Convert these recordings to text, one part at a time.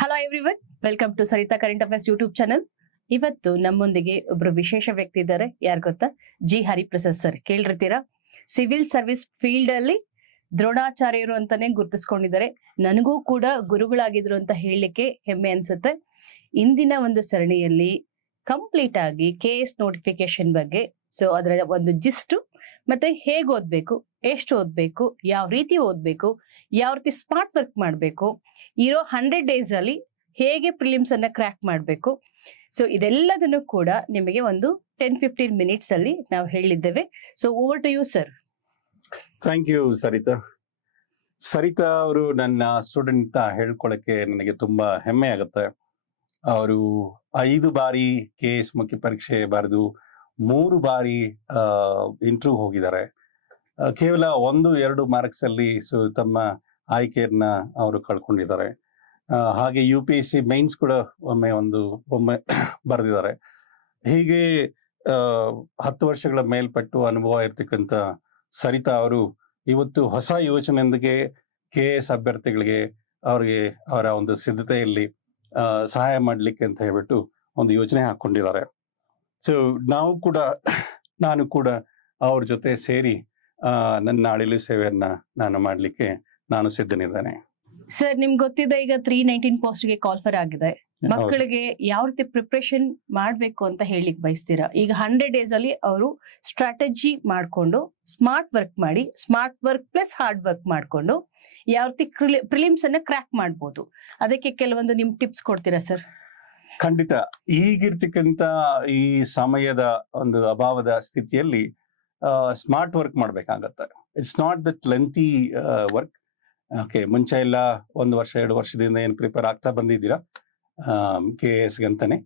Hello everyone, welcome to Saritha current affairs YouTube channel. ಇವತ್ತು ನಮ್ಮೊಂದಿಗೆ ಒಬ್ರು ವಿಶೇಷ ವ್ಯಕ್ತಿ ಇದ್ದಾರೆ. ಯಾರು ಗೊತ್ತಾ? G Hariprasad sir. ಕೇಳಿರ್ತೀರಾ? ಸಿವಿಲ್ ಸರ್ವಿಸ್ ಫೀಲ್ಡ್ ಅಲ್ಲಿ ದ್ರೋಣಾಚಾರ್ಯರು ಅಂತಾನೆ ಗುರುತಿಸ್ಕೊಂಡಿದ್ದಾರೆ. ನನಗೂ ಕೂಡ ಗುರುಗಳಾಗಿದ್ರು ಅಂತ ಹೇಳಲಿಕ್ಕೆ ಹೆಮ್ಮೆ ಅನ್ಸುತ್ತೆ. ಇಂದಿನ ಒಂದು ಸರಣಿಯಲ್ಲಿ ಕಂಪ್ಲೀಟ್ ಆಗಿ KS ನೋಟಿಫಿಕೇಶನ್ ಬಗ್ಗೆ, ಸೊ ಅದರ ಒಂದು ಜಿಸ್ಟು, ಮತ್ತೆ ಹೇಗೆ ಓದ್ಬೇಕು, ಎಷ್ಟು ಓದ್ಬೇಕು, ಯಾವ ರೀತಿ ಓದ್ಬೇಕು, ಯಾವ ರೀತಿ ಸ್ಮಾರ್ಟ್ ವರ್ಕ್ ಮಾಡಬೇಕು, ಇರೋ 100 days ಅಲ್ಲಿ ಹೇಗೆ ಪ್ರಿಲಿಮ್ಸ್ ಅನ್ನ ಕ್ರ್ಯಾಕ್ ಮಾಡಬೇಕು, ಸೊ ಇದೆಲ್ಲದನ್ನು ಕೂಡ ನಿಮಗೆ ಒಂದು 10-15 minutes ಅಲ್ಲಿ ನಾವು ಹೇಳಿದ್ದೇವೆ. So over to you sir. Thank you Saritha. Saritha ಅವರು ನನ್ನ ಸ್ಟೂಡೆಂಟ್ ಹೇಳ್ಕೊಳಕ್ಕೆ ನನಗೆ ತುಂಬಾ ಹೆಮ್ಮೆ ಆಗುತ್ತೆ. ಅವರು 5 ಬಾರಿ KS ಮುಖ್ಯ ಪರೀಕ್ಷೆ ಬರೆದು 3 ಬಾರಿ ಇಂಟರ್ವ್ಯೂ ಹೋಗಿದ್ದಾರೆ. ಕೇವಲ 1-2 ಮಾರ್ಕ್ಸ್ ಅಲ್ಲಿ ತಮ್ಮ ಆಯ್ಕೆಯನ್ನ ಅವರು ಕಳ್ಕೊಂಡಿದ್ದಾರೆ. ಹಾಗೆ UPSC ಮೈನ್ಸ್ ಕೂಡ ಒಮ್ಮೆ ಬರೆದಿದ್ದಾರೆ. ಹೀಗೆ 10 ವರ್ಷಗಳ ಮೇಲ್ಪಟ್ಟು ಅನುಭವ ಇರ್ತಕ್ಕಂಥ ಸರಿತಾ ಅವರು ಇವತ್ತು ಹೊಸ ಯೋಚನೆಯೊಂದಿಗೆ KS ಅಭ್ಯರ್ಥಿಗಳಿಗೆ ಅವರ ಒಂದು ಸಿದ್ಧತೆಯಲ್ಲಿ ಸಹಾಯ ಮಾಡಲಿಕ್ಕೆ ಅಂತ ಹೇಳ್ಬಿಟ್ಟು ಒಂದು ಯೋಜನೆ ಹಾಕೊಂಡಿದ್ದಾರೆ. ಸೊ ನಾನು ಕೂಡ ಅವ್ರ ಜೊತೆ ಸೇರಿ ನನ್ನ ಅಳಿಲು ಸೇವೆಯನ್ನ ನಾನು ಮಾಡಲಿಕ್ಕೆ ನಾನು ಸಿದ್ಧನಿದ್ದೇನೆ. ಸರ್, ನಿಮ್ಗೆ ಗೊತ್ತಿದೆ ಈಗ 319 ಪೋಸ್ಟ್ಗೆ ಕಾಲ್ಫರ್ ಆಗಿದೆ. ಮಕ್ಕಳಿಗೆ ಯಾವ ರೀತಿ ಪ್ರಿಪ್ರೇಷನ್ ಮಾಡಬೇಕು ಅಂತ ಹೇಳಿಕ್ ಬಯಸ್ತೀರಾ? ಈಗ 100 days ಅಲ್ಲಿ ಅವರು ಸ್ಟ್ರಾಟಜಿ ಮಾಡ್ಕೊಂಡು ಸ್ಮಾರ್ಟ್ ವರ್ಕ್ ಮಾಡಿ, smart work plus hard work ಮಾಡ್ಕೊಂಡು ಯಾವ ರೀತಿ ಪ್ರಿಲಿಮ್ಸ್ ಅನ್ನ ಕ್ರ್ಯಾಕ್ ಮಾಡ್ಬೋದು, ಅದಕ್ಕೆ ಕೆಲವೊಂದು ನಿಮ್ ಟಿಪ್ಸ್ ಕೊಡ್ತೀರಾ ಸರ್? ಖಂಡಿತ. ಈಗಿರ್ತಕ್ಕಂಥ ಈ ಸಮಯದ ಒಂದು ಅಭಾವದ ಸ್ಥಿತಿಯಲ್ಲಿ ಸ್ಮಾರ್ಟ್ ವರ್ಕ್ ಮಾಡ್ಬೇಕಾಗತ್ತೆ. It's not that lengthy work. Okay, ಮುಂಚೆ ಎಲ್ಲ 1 ವರ್ಷ 2 ವರ್ಷದಿಂದ ಏನು ಪ್ರಿಪೇರ್ ಆಗ್ತಾ ಬಂದಿದ್ದೀರಾ KSಗೆ ಅಂತಾನೆ,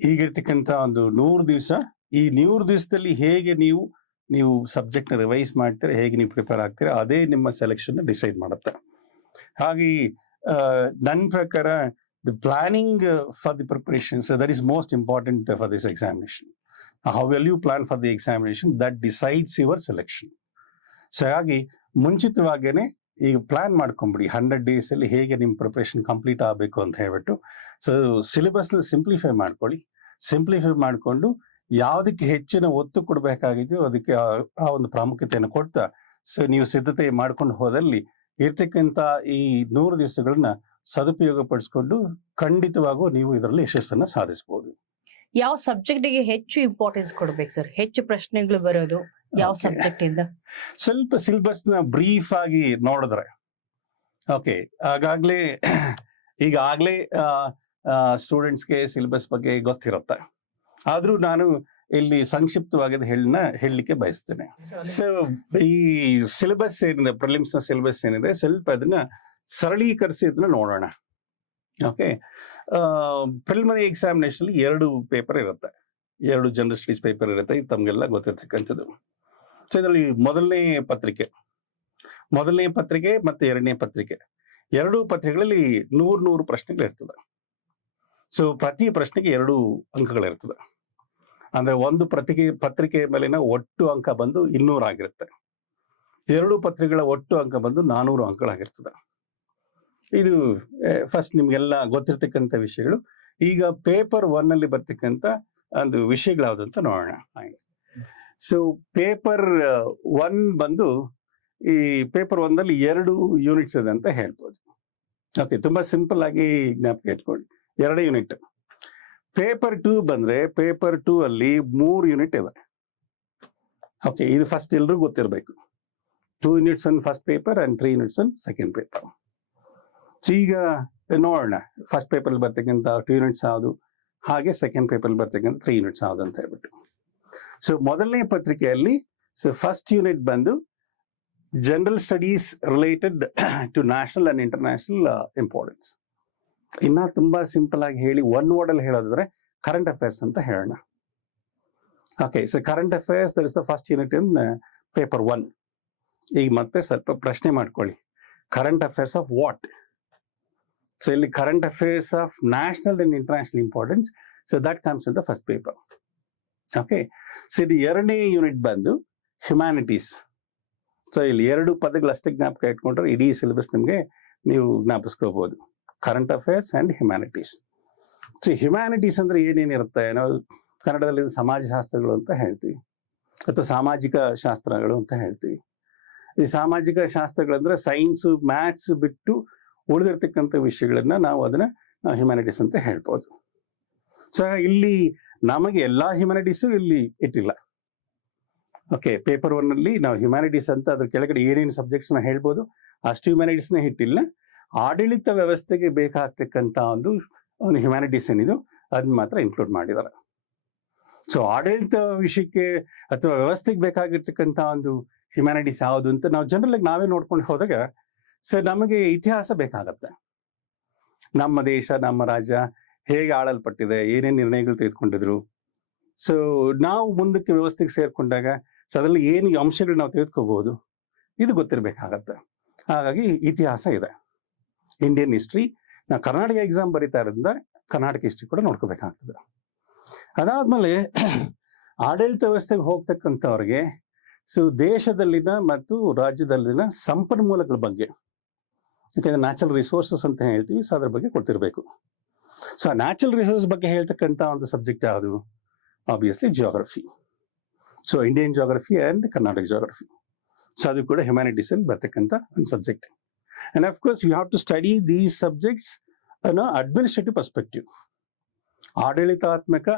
ಈಗಿರ್ತಕ್ಕಂಥ ಒಂದು 100 ದಿವಸ, ಈ 100 ದಿವಸದಲ್ಲಿ ಹೇಗೆ ನೀವು ಸಬ್ಜೆಕ್ಟ್ನ ರಿವೈಸ್ ಮಾಡ್ತೀರಾ, ಹೇಗೆ ನೀವು ಪ್ರಿಪೇರ್ ಆಗ್ತೀರಾ, ಅದೇ ನಿಮ್ಮ ಸೆಲೆಕ್ಷನ್ ಡಿಸೈಡ್ ಮಾಡುತ್ತೆ. ಹಾಗೆ ನನ್ನ ಪ್ರಕಾರ the planning for the preparation, so that is most important for this examination. How will you plan for the examination? That decides your selection. So ಹಾಗೆ ಮುಂಚಿತವಾಗೇನೆ ಈಗ ಪ್ಲಾನ್ ಮಾಡ್ಕೊಂಬಿಡಿ, 100 days ಅಲ್ಲಿ ಹೇಗೆ ನಿಮ್ಮ ಪ್ರಿಪರೇಷನ್ ಕಂಪ್ಲೀಟ್ ಆಗಬೇಕು ಅಂತ ಹೇಳ್ಬಿಟ್ಟು. ಸೊ ಸಿಲೆಬಸ್ನ ಸಿಂಪ್ಲಿಫೈ ಮಾಡ್ಕೊಳ್ಳಿ. ಸಿಂಪ್ಲಿಫೈ ಮಾಡಿಕೊಂಡು ಯಾವುದಕ್ಕೆ ಹೆಚ್ಚಿನ ಒತ್ತು ಕೊಡಬೇಕಾಗಿದೆಯೋ ಅದಕ್ಕೆ ಆ ಒಂದು ಪ್ರಾಮುಖ್ಯತೆಯನ್ನು ಕೊಡ್ತಾ, ಸೊ ನೀವು ಸಿದ್ಧತೆ ಮಾಡ್ಕೊಂಡು ಹೋದಲ್ಲಿ ಇರ್ತಕ್ಕಂಥ ಈ 100 ದಿವಸಗಳನ್ನ ಸದುಪಯೋಗ ಪಡಿಸ್ಕೊಂಡು ಖಂಡಿತವಾಗೂ ನೀವು ಇದರಲ್ಲಿ ಯಶಸ್ಸನ್ನ ಸಾಧಿಸಬಹುದು. ಯಾವ ಸಬ್ಜೆಕ್ಟ್ಗೆ ಹೆಚ್ಚು ಇಂಪಾರ್ಟೆನ್ಸ್ ಕೊಡ್ಬೇಕು ಸರ್? ಹೆಚ್ಚು ಪ್ರಶ್ನೆಗಳು ಬರೋದು ಯಾವ ಸಬ್ಜೆಕ್ಟ್ ಇಂದ? ಸ್ವಲ್ಪ ಸಿಲೆಬಸ್ ನ ಬ್ರೀಫ್ ಆಗಿ ನೋಡಿದ್ರೆ ಓಕೆ, ಈಗಾಗ್ಲೇ ಸ್ಟೂಡೆಂಟ್ಸ್ಗೆ ಸಿಲೆಬಸ್ ಬಗ್ಗೆ ಗೊತ್ತಿರುತ್ತೆ. ಆದ್ರೂ ನಾನು ಇಲ್ಲಿ ಸಂಕ್ಷಿಪ್ತವಾಗಿ ಹೇಳಲಿಕ್ಕೆ ಬಯಸ್ತೇನೆ. ಸೊ ಈ ಸಿಲೆಬಸ್ ಏನಿದೆ, ಪ್ರಿಲಿಮ್ಸ್ ನ ಸಿಲೆಬಸ್ ಏನಿದೆ, ಸ್ವಲ್ಪ ಅದನ್ನ ಸರಳೀಕರಿಸಿ ಅದನ್ನ ನೋಡೋಣ. ಓಕೆ, ಪ್ರಿಲಿಮಿನರಿ ಎಕ್ಸಾಮಿನೇಷನ್ 2 ಪೇಪರ್ ಇರುತ್ತೆ, 2 ಜನರಲ್ ಸ್ಟಡೀಸ್ ಪೇಪರ್ ಇರುತ್ತೆ. ಇದು ತಮಗೆಲ್ಲ ಗೊತ್ತಿರ್ತಕ್ಕಂಥದ್ದು. ಸೊ ಇದರಲ್ಲಿ ಮೊದಲನೇ ಪತ್ರಿಕೆ ಮತ್ತೆ 2ನೇ ಪತ್ರಿಕೆ, 2 ಪತ್ರಿಕೆಗಳಲ್ಲಿ 100 ಪ್ರಶ್ನೆಗಳು ಇರ್ತದೆ. ಸೊ ಪ್ರತಿ ಪ್ರಶ್ನೆಗೆ 2 ಅಂಕಗಳಿರ್ತದೆ. ಅಂದ್ರೆ ಒಂದು ಪತ್ರಿಕೆ ಮೇಲಿನ ಒಟ್ಟು ಅಂಕ ಬಂದು 200 ಆಗಿರುತ್ತೆ. 2 ಪತ್ರಿಕೆಗಳ ಒಟ್ಟು ಅಂಕ ಬಂದು 400 ಅಂಕಗಳಾಗಿರ್ತದೆ. ಇದು ಫಸ್ಟ್ ನಿಮ್ಗೆಲ್ಲ ಗೊತ್ತಿರ್ತಕ್ಕಂಥ ವಿಷಯಗಳು. ಈಗ ಪೇಪರ್ 1 ಅಲ್ಲಿ ಬರ್ತಕ್ಕಂಥ ಒಂದು ವಿಷಯಗಳು ಯಾವ್ದು ಅಂತ ನೋಡೋಣ. ಸೊ ಪೇಪರ್ 1 ಬಂದು, ಈ ಪೇಪರ್ 1 ಅಲ್ಲಿ 2 ಯೂನಿಟ್ಸ್ ಇದೆ ಅಂತ ಹೇಳ್ಬೋದು. ಓಕೆ, ತುಂಬಾ ಸಿಂಪಲ್ ಆಗಿ ಜ್ಞಾಪಕ ಇಟ್ಕೊಳ್ಳಿ, 2 ಯೂನಿಟ್. ಪೇಪರ್ 2 ಬಂದ್ರೆ, ಪೇಪರ್ 2 ಅಲ್ಲಿ 3 ಯೂನಿಟ್ ಇದೆ. ಓಕೆ, ಇದು ಫಸ್ಟ್ ಎಲ್ರಿಗೂ ಗೊತ್ತಿರಬೇಕು. 2 units an first paper and 3 units an second paper. ಈಗ ನೋಡೋಣ ಫಸ್ಟ್ ಪೇಪರ್ ಅಲ್ಲಿ ಬರ್ತಕ್ಕಂಥ 2 ಯೂನಿಟ್ಸ್ ಯಾವುದು, ಹಾಗೆ ಸೆಕೆಂಡ್ ಪೇಪರ್ ಅಲ್ಲಿ ಬರ್ತಕ್ಕಂಥ 3 ಯೂನಿಟ್ಸ್ ಯಾವುದು ಅಂತ ಹೇಳ್ಬಿಟ್ಟು. ಸೊ ಮೊದಲನೇ ಪತ್ರಿಕೆಯಲ್ಲಿ ಫಸ್ಟ್ ಯೂನಿಟ್ ಬಂದು general studies related to national and international importance. ಇನ್ನ ತುಂಬಾ ಸಿಂಪಲ್ ಆಗಿ ಹೇಳಿ, 1 ವರ್ಡ್ ಅಲ್ಲಿ ಹೇಳೋದಾದ್ರೆ ಕರೆಂಟ್ ಅಫೇರ್ಸ್ ಅಂತ ಹೇಳೋಣ. Okay, so current affairs, that is the first unit in paper 1. ಈಗ ಮತ್ತೆ ಸ್ವಲ್ಪ ಪ್ರಶ್ನೆ ಮಾಡ್ಕೊಳ್ಳಿ, current affairs of what? So ಇಲ್ಲಿ current affairs of national and international importance, so that comes in the first paper. Okay, so ಇದು 2ನೇ unit ಬಂದು humanities. So ಇಲ್ಲಿ 2 ಪದಗಳಷ್ಟೇ ಜ್ಞಾಪಕ ಇಟ್ಕೊಂಡ್ರೆ ಇಡೀ ಸಿಲೆಬಸ್ ನಿಮಗೆ ನೀವು ಜ್ಞಾಪಿಸ್ಕೋಬಹುದು. Current affairs and humanities. So humanities ಅಂದರೆ ಏನೇನಿರುತ್ತೆ, ನಾವು ಕನ್ನಡದಲ್ಲಿ ಸಮಾಜಶಾಸ್ತ್ರಗಳು ಅಂತ ಹೇಳ್ತೀವಿ, ಅಥವಾ ಸಾಮಾಜಿಕ ಶಾಸ್ತ್ರಗಳು ಅಂತ ಹೇಳ್ತೀವಿ. ಈ ಸಾಮಾಜಿಕ ಶಾಸ್ತ್ರಗಳಂದ್ರೆ ಸೈನ್ಸು ಮ್ಯಾಥ್ಸ್ ಬಿಟ್ಟು ಉಳಿದಿರ್ತಕ್ಕಂಥ ವಿಷಯಗಳನ್ನ ನಾವು ಅದನ್ನ ಹ್ಯುಮ್ಯಾನಿಟೀಸ್ ಅಂತ ಹೇಳ್ಬೋದು. ಸೊ ಇಲ್ಲಿ ನಮಗೆ ಎಲ್ಲ ಹ್ಯುಮ್ಯಾನಿಟೀಸು ಇಲ್ಲಿ ಇಟ್ಟಿಲ್ಲ. ಓಕೆ, ಪೇಪರ್ 1 ಅಲ್ಲಿ ನಾವು ಹ್ಯುಮ್ಯಾನಿಟೀಸ್ ಅಂತ ಅದ್ರ ಕೆಳಗಡೆ ಏನೇನು ಸಬ್ಜೆಕ್ಟ್ಸ್ನ ಹೇಳ್ಬೋದು ಅಷ್ಟು ಹ್ಯುಮ್ಯಾನಿಟೀಸ್ನ ಇಟ್ಟಿಲ್ಲ. ಆಡಳಿತ ವ್ಯವಸ್ಥೆಗೆ ಬೇಕಾಗ್ತಕ್ಕಂಥ ಒಂದು ಹ್ಯುಮ್ಯಾನಿಟೀಸ್ ಏನಿದು ಅದನ್ನ ಮಾತ್ರ ಇನ್ಕ್ಲೂಡ್ ಮಾಡಿದ್ದಾರೆ. ಸೊ ಆಡಳಿತ ವಿಷಯಕ್ಕೆ ಅಥವಾ ವ್ಯವಸ್ಥೆಗೆ ಬೇಕಾಗಿರ್ತಕ್ಕಂಥ ಒಂದು ಹ್ಯುಮ್ಯಾನಿಟೀಸ್ ಯಾವುದು ಅಂತ ನಾವು ಜನರಲ್ ಆಗಿ ನಾವೇ ನೋಡ್ಕೊಂಡು ಹೋದಾಗ ಸೊ ನಮಗೆ ಇತಿಹಾಸ ಬೇಕಾಗತ್ತೆ. ನಮ್ಮ ದೇಶ, ನಮ್ಮ ರಾಜ್ಯ ಹೇಗೆ ಆಳಲ್ಪಟ್ಟಿದೆ, ಏನೇನು ನಿರ್ಣಯಗಳು ತೆಗೆದುಕೊಂಡಿದ್ರು, ಸೊ ನಾವು ಮುಂದಕ್ಕೆ ವ್ಯವಸ್ಥೆಗೆ ಸೇರ್ಕೊಂಡಾಗ ಸೊ ಅದರಲ್ಲಿ ಏನು ಅಂಶಗಳು ನಾವು ತೆಗೆದುಕೋಬಹುದು ಇದು ಗೊತ್ತಿರಬೇಕಾಗತ್ತೆ. ಹಾಗಾಗಿ ಇತಿಹಾಸ ಇದೆ, ಇಂಡಿಯನ್ ಹಿಸ್ಟ್ರಿ. ನಾವು ಕರ್ನಾಟಕ ಎಕ್ಸಾಮ್ ಬರೀತಾ ಇರೋದ್ರಿಂದ ಕರ್ನಾಟಕ ಹಿಸ್ಟ್ರಿ ಕೂಡ ನೋಡ್ಕೋಬೇಕಾಗ್ತದೆ. ಅದಾದ್ಮೇಲೆ ಆಡಳಿತ ವ್ಯವಸ್ಥೆಗೆ ಹೋಗ್ತಕ್ಕಂಥವ್ರಿಗೆ ಸೊ ದೇಶದಲ್ಲಿನ ಮತ್ತು ರಾಜ್ಯದಲ್ಲಿನ ಸಂಪನ್ಮೂಲಗಳ ಬಗ್ಗೆ, ಯಾಕಂದ್ರೆ ನ್ಯಾಚುರಲ್ ರಿಸೋರ್ಸಸ್ ಅಂತ ಹೇಳ್ತೀವಿ, ಸೊ ಅದ್ರ ಬಗ್ಗೆ ಗೊತ್ತಿರಬೇಕು. ಸೊ ನ್ಯಾಚುರಲ್ ರಿಸೋರ್ಸ್ ಬಗ್ಗೆ ಹೇಳ್ತಕ್ಕಂಥ ಒಂದು ಸಬ್ಜೆಕ್ಟ್ ಯಾವುದು? Obviously geography. So Indian geography and Karnataka geography. So ಅದು ಕೂಡ ಹ್ಯುಮ್ಯಾನಿಟೀಸ್ ಅಲ್ಲಿ ಬರ್ತಕ್ಕಂಥ ಒಂದು subject. And of course you have to study these subjects ಅನ್ನೋ ಅಡ್ಮಿನಿಸ್ಟ್ರೇಟಿವ್ ಪರ್ಸ್ಪೆಕ್ಟಿವ್. ಆಡಳಿತಾತ್ಮಕ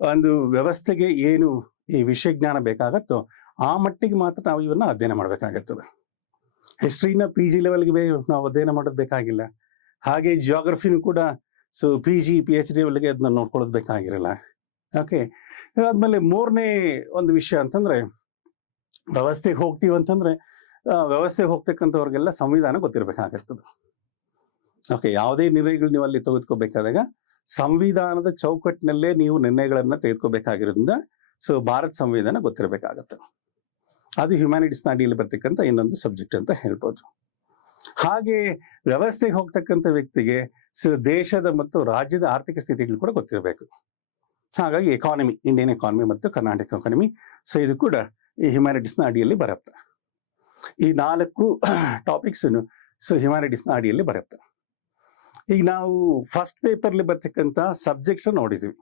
ಒಂದು ವ್ಯವಸ್ಥೆಗೆ ಏನು ಈ ವಿಷಯ ಜ್ಞಾನ ಬೇಕಾಗತ್ತೋ ಆ ಮಟ್ಟಿಗೆ ಮಾತ್ರ ನಾವು ಇವನ್ನ ಅಧ್ಯಯನ ಮಾಡಬೇಕಾಗಿರ್ತದೆ. ಹಿಸ್ಟ್ರಿನ PG ಲೆವೆಲ್ಗೆ ನಾವು ಅಧ್ಯಯನ ಮಾಡೋದು ಬೇಕಾಗಿಲ್ಲ. ಹಾಗೆ ಜಿಯೋಗ್ರಫಿನೂ ಕೂಡ ಸೊ PG PhD ಲೆವೆಲ್ಗೆ ಅದನ್ನ ನೋಡ್ಕೊಳ್ಳೋದು ಬೇಕಾಗಿರಲ್ಲ. ಓಕೆ, ಅದಾದ್ಮೇಲೆ ಮೂರನೇ ಒಂದು ವಿಷಯ ಅಂತಂದ್ರೆ ವ್ಯವಸ್ಥೆಗೆ ಹೋಗ್ತೀವಿ ಅಂತಂದ್ರೆ ವ್ಯವಸ್ಥೆಗೆ ಹೋಗ್ತಕ್ಕಂಥವ್ರಿಗೆಲ್ಲ ಸಂವಿಧಾನ ಗೊತ್ತಿರಬೇಕಾಗಿರ್ತದೆ. ಓಕೆ, ಯಾವುದೇ ನಿರ್ಣಯಗಳು ನೀವು ಅಲ್ಲಿ ತೆಗೆದುಕೋಬೇಕಾದಾಗ ಸಂವಿಧಾನದ ಚೌಕಟ್ಟಿನಲ್ಲೇ ನೀವು ನಿರ್ಣಯಗಳನ್ನ ತೆಗೆದುಕೋಬೇಕಾಗಿರೋದ್ರಿಂದ ಸೊ ಭಾರತ ಸಂವಿಧಾನ ಗೊತ್ತಿರಬೇಕಾಗತ್ತೆ. ಅದು ಹ್ಯುಮ್ಯಾನಿಟೀಸ್ನ ಅಡಿಯಲ್ಲಿ ಬರ್ತಕ್ಕಂಥ ಇನ್ನೊಂದು ಸಬ್ಜೆಕ್ಟ್ ಅಂತ ಹೇಳ್ಬೋದು. ಹಾಗೆ ವ್ಯವಸ್ಥೆಗೆ ಹೋಗ್ತಕ್ಕಂಥ ವ್ಯಕ್ತಿಗೆ ಸೊ ದೇಶದ ಮತ್ತು ರಾಜ್ಯದ ಆರ್ಥಿಕ ಸ್ಥಿತಿಗಳು ಕೂಡ ಗೊತ್ತಿರಬೇಕು. ಹಾಗಾಗಿ ಎಕಾನಮಿ, ಇಂಡಿಯನ್ ಎಕಾನಮಿ ಮತ್ತು ಕರ್ನಾಟಕ ಎಕಾನಮಿ, ಸೊ ಇದು ಕೂಡ ಈ ಹ್ಯುಮ್ಯಾನಿಟೀಸ್ನ ಅಡಿಯಲ್ಲಿ ಬರುತ್ತೆ. ಈ 4 ಟಾಪಿಕ್ಸ್ ಸೊ ಹ್ಯುಮ್ಯಾನಿಟೀಸ್ನ ಅಡಿಯಲ್ಲಿ ಬರುತ್ತೆ. ಈಗ ನಾವು ಫಸ್ಟ್ ಪೇಪರ್ಲಿ ಬರ್ತಕ್ಕಂಥ ಸಬ್ಜೆಕ್ಟ್ಸ್ ನೋಡಿದ್ವಿ.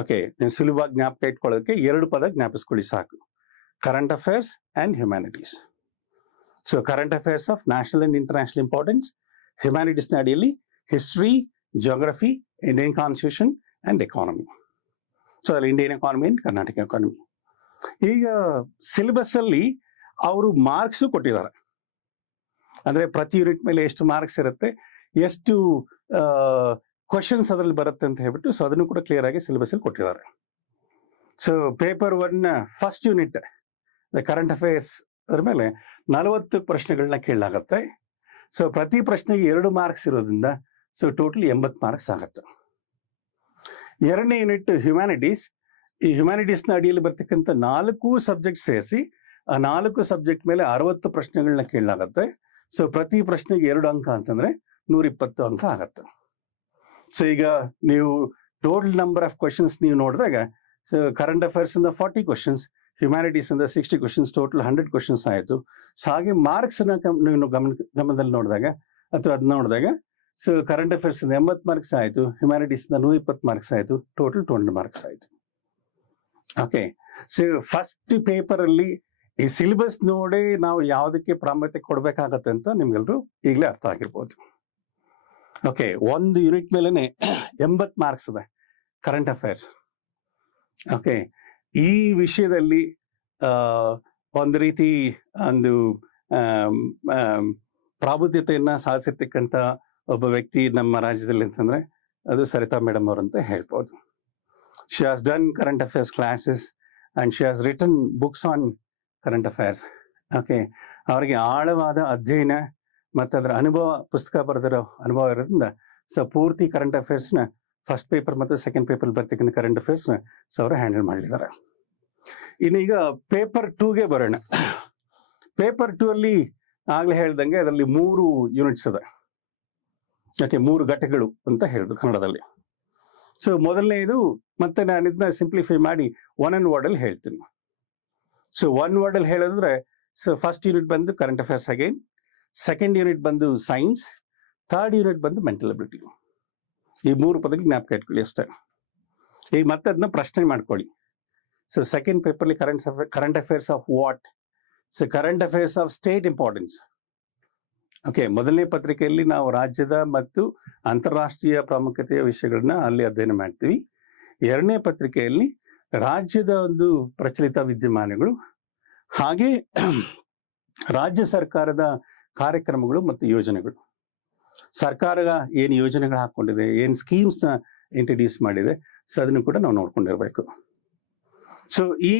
ಓಕೆ, ನೀವು ಸುಲಭವಾಗಿ ಜ್ಞಾಪಕ ಇಟ್ಕೊಳ್ಳೋದಕ್ಕೆ 2 ಪದ ಜ್ಞಾಪಿಸ್ಕೊಳ್ಳಿ ಸಾಕು: current affairs and humanities. So current affairs of national and international importance, ಹ್ಯುಮ್ಯಾನಿಟೀಸ್ನ ಅಡಿಯಲ್ಲಿ history, geography, Indian constitution and economy. So ಅಲ್ಲಿ Indian economy and Karnataka economy. ಈಗ ಸಿಲೆಬಸ್ ಅಲ್ಲಿ ಅವರು ಮಾರ್ಕ್ಸು ಕೊಟ್ಟಿದ್ದಾರೆ. ಅಂದ್ರೆ ಪ್ರತಿ ಯೂನಿಟ್ ಮೇಲೆ ಎಷ್ಟು ಮಾರ್ಕ್ಸ್ ಇರುತ್ತೆ, ಎಷ್ಟು ಕ್ವಶನ್ಸ್ ಅದರಲ್ಲಿ ಬರುತ್ತೆ ಅಂತ ಹೇಳ್ಬಿಟ್ಟು ಸೊ ಅದನ್ನು ಕೂಡ ಕ್ಲಿಯರ್ ಆಗಿ ಸಿಲೆಬಸ್ ಅಲ್ಲಿ ಕೊಟ್ಟಿದ್ದಾರೆ. So paper 1 first unit current affairs ಅದ್ರ ಮೇಲೆ 40 ಪ್ರಶ್ನೆಗಳನ್ನ ಕೇಳಲಾಗತ್ತೆ. ಸೊ ಪ್ರತಿ ಪ್ರಶ್ನೆಗೆ 2 ಮಾರ್ಕ್ಸ್ ಇರೋದ್ರಿಂದ ಸೊ ಟೋಟಲ್ 80 ಮಾರ್ಕ್ಸ್ ಆಗುತ್ತೆ. 2ನೇ ಯೂನಿಟ್ ಹ್ಯುಮ್ಯಾನಿಟೀಸ್. ಈ ಹ್ಯುಮ್ಯಾನಿಟೀಸ್ನ ಅಡಿಯಲ್ಲಿ ಬರ್ತಕ್ಕಂಥ 4 ಸಬ್ಜೆಕ್ಟ್ ಸೇರಿಸಿ ಆ 4 ಸಬ್ಜೆಕ್ಟ್ ಮೇಲೆ 60 ಪ್ರಶ್ನೆಗಳನ್ನ ಕೇಳಲಾಗತ್ತೆ. ಸೊ ಪ್ರತಿ ಪ್ರಶ್ನೆಗೆ 2 ಅಂಕ ಅಂತಂದ್ರೆ 120 ಅಂಕ ಆಗತ್ತೆ. ಸೊ ಈಗ ನೀವು ಟೋಟಲ್ ನಂಬರ್ ಆಫ್ ಕ್ವಶನ್ಸ್ ನೀವು ನೋಡಿದಾಗ ಸೊ ಕರೆಂಟ್ ಅಫೇರ್ಸ್ ಇಂದ 40 ಕ್ವಶನ್ಸ್, ಹ್ಯುಮ್ಯಾನಿಟೀಸ್ ಇಂದ 60 ಕ್ವಶನ್ಸ್, ಟೋಟಲ್ 100 ಕ್ವಶನ್ಸ್ ಆಯಿತು. ಸೊ ಹಾಗೆ ಮಾರ್ಕ್ಸ್ ನೀವು ಗಮನದಲ್ಲಿ ನೋಡಿದಾಗ ಅಥವಾ ಅದು ನೋಡಿದಾಗ ಸೊ ಕರೆಂಟ್ ಅಫೇರ್ಸ್ ಇಂದ 80 ಮಾರ್ಕ್ಸ್ ಆಯಿತು, ಹ್ಯುಮ್ಯಾನಿಟೀಸ್ ಇಂದ 120 ಮಾರ್ಕ್ಸ್ ಆಯಿತು, ಟೋಟಲ್ 200 ಮಾರ್ಕ್ಸ್ ಆಯಿತು. ಓಕೆ, ಸೊ ಫಸ್ಟ್ ಪೇಪರ್ ಅಲ್ಲಿ ಈ ಸಿಲೆಬಸ್ ನೋಡಿ ನಾವು ಯಾವುದಕ್ಕೆ ಪ್ರಾಮುಖ್ಯತೆ ಕೊಡಬೇಕಾಗತ್ತೆ ಅಂತ ನಿಮ್ಗೆಲ್ರೂ ಈಗಲೇ ಅರ್ಥ ಆಗಿರ್ಬೋದು. ಓಕೆ, 1 ಯೂನಿಟ್ ಮೇಲೆನೆ 80 ಮಾರ್ಕ್ಸ್ ಇದೆ ಕರೆಂಟ್ ಅಫೇರ್ಸ್. ಓಕೆ, ಈ ವಿಷಯದಲ್ಲಿ ಒಂದು ರೀತಿ ಒಂದು ಪ್ರಾಬುದ್ಧತೆಯನ್ನ ಸಾಧಿಸಿರ್ತಕ್ಕಂಥ ಒಬ್ಬ ವ್ಯಕ್ತಿ ನಮ್ಮ ರಾಜ್ಯದಲ್ಲಿ ಅಂತಂದ್ರೆ ಅದು ಸರಿತಾ ಮೇಡಮ್ ಅವರಂತ ಹೇಳ್ಬೋದು. She has done current affairs classes and she has written books on current affairs. Okay, ಅವರಿಗೆ ಆಳವಾದ ಅಧ್ಯಯನ ಮತ್ತು ಅದರ ಅನುಭವ, ಪುಸ್ತಕ ಬರೆದಿರೋ ಅನುಭವ ಇರೋದ್ರಿಂದ ಸೊ ಪೂರ್ತಿ ಕರೆಂಟ್ ಅಫೇರ್ಸ್ನ ಫಸ್ಟ್ ಪೇಪರ್ ಮತ್ತು ಸೆಕೆಂಡ್ ಪೇಪರ್ ಬರ್ತಕ್ಕಂಥ ಕರೆಂಟ್ ಅಫೇರ್ಸ್ನ ಸೊ ಅವರು ಹ್ಯಾಂಡಲ್ ಮಾಡಿದ್ದಾರೆ. ಇನ್ನು ಈಗ ಪೇಪರ್ 2ಗೆ ಬರೋಣ. ಪೇಪರ್ 2 ಅಲ್ಲಿ ಆಗ್ಲೇ ಹೇಳ್ದಂಗೆ ಅದರಲ್ಲಿ 3 ಯೂನಿಟ್ಸ್ ಇದೆ. ಓಕೆ, 3 ಘಟಕಗಳು ಅಂತ ಹೇಳ್ಬೇಕು ಕನ್ನಡದಲ್ಲಿ. ಸೊ ಮೊದಲನೇದು, ಮತ್ತೆ ನಾನು ಇದನ್ನ ಸಿಂಪ್ಲಿಫೈ ಮಾಡಿ 1 ವರ್ಡ್ ಅಲ್ಲಿ ಹೇಳ್ತೀನಿ. ಸೊ 1 ವರ್ಡ್ ಅಲ್ಲಿ ಹೇಳಿದ್ರೆ ಸೊ ಫಸ್ಟ್ ಯೂನಿಟ್ ಬಂದು current affairs again, second unit ಬಂದು ಸೈನ್ಸ್, ಥರ್ಡ್ ಯೂನಿಟ್ ಬಂದು ಮೆಂಟಲ್ ಅಬಿಲಿಟಿ. ಈ 3 ಪದಕ್ಕೆ ಜ್ಞಾಪಕ ಇಟ್ಕೊಳ್ಳಿ ಅಷ್ಟೇ. ಈಗ ಮತ್ತೆ ಅದನ್ನ ಪ್ರಶ್ನೆ ಮಾಡ್ಕೊಳ್ಳಿ. ಸೊ ಸೆಕೆಂಡ್ ಪೇಪರ್ಲಿ current affairs of what? So current affairs of state importance. Okay, ಮೊದಲನೇ ಪತ್ರಿಕೆಯಲ್ಲಿ ನಾವು ರಾಜ್ಯದ ಮತ್ತು ಅಂತಾರಾಷ್ಟ್ರೀಯ ಪ್ರಾಮುಖ್ಯತೆಯ ವಿಷಯಗಳನ್ನ ಅಲ್ಲಿ ಅಧ್ಯಯನ ಮಾಡ್ತೀವಿ. ಎರಡನೇ ಪತ್ರಿಕೆಯಲ್ಲಿ ರಾಜ್ಯದ ಒಂದು ಪ್ರಚಲಿತ ವಿದ್ಯಮಾನಗಳು, ಹಾಗೆ ರಾಜ್ಯ ಸರ್ಕಾರದ ಕಾರ್ಯಕ್ರಮಗಳು ಮತ್ತು ಯೋಜನೆಗಳು. ಸರ್ಕಾರ ಏನು ಯೋಜನೆಗಳು ಹಾಕೊಂಡಿದೆ, ಏನು ಸ್ಕೀಮ್ಸ್ನ ಇಂಟ್ರಡ್ಯೂಸ್ ಮಾಡಿದೆ, ಸೊ ಅದನ್ನು ಕೂಡ ನಾವು ನೋಡ್ಕೊಂಡಿರ್ಬೇಕು. ಸೊ ಈ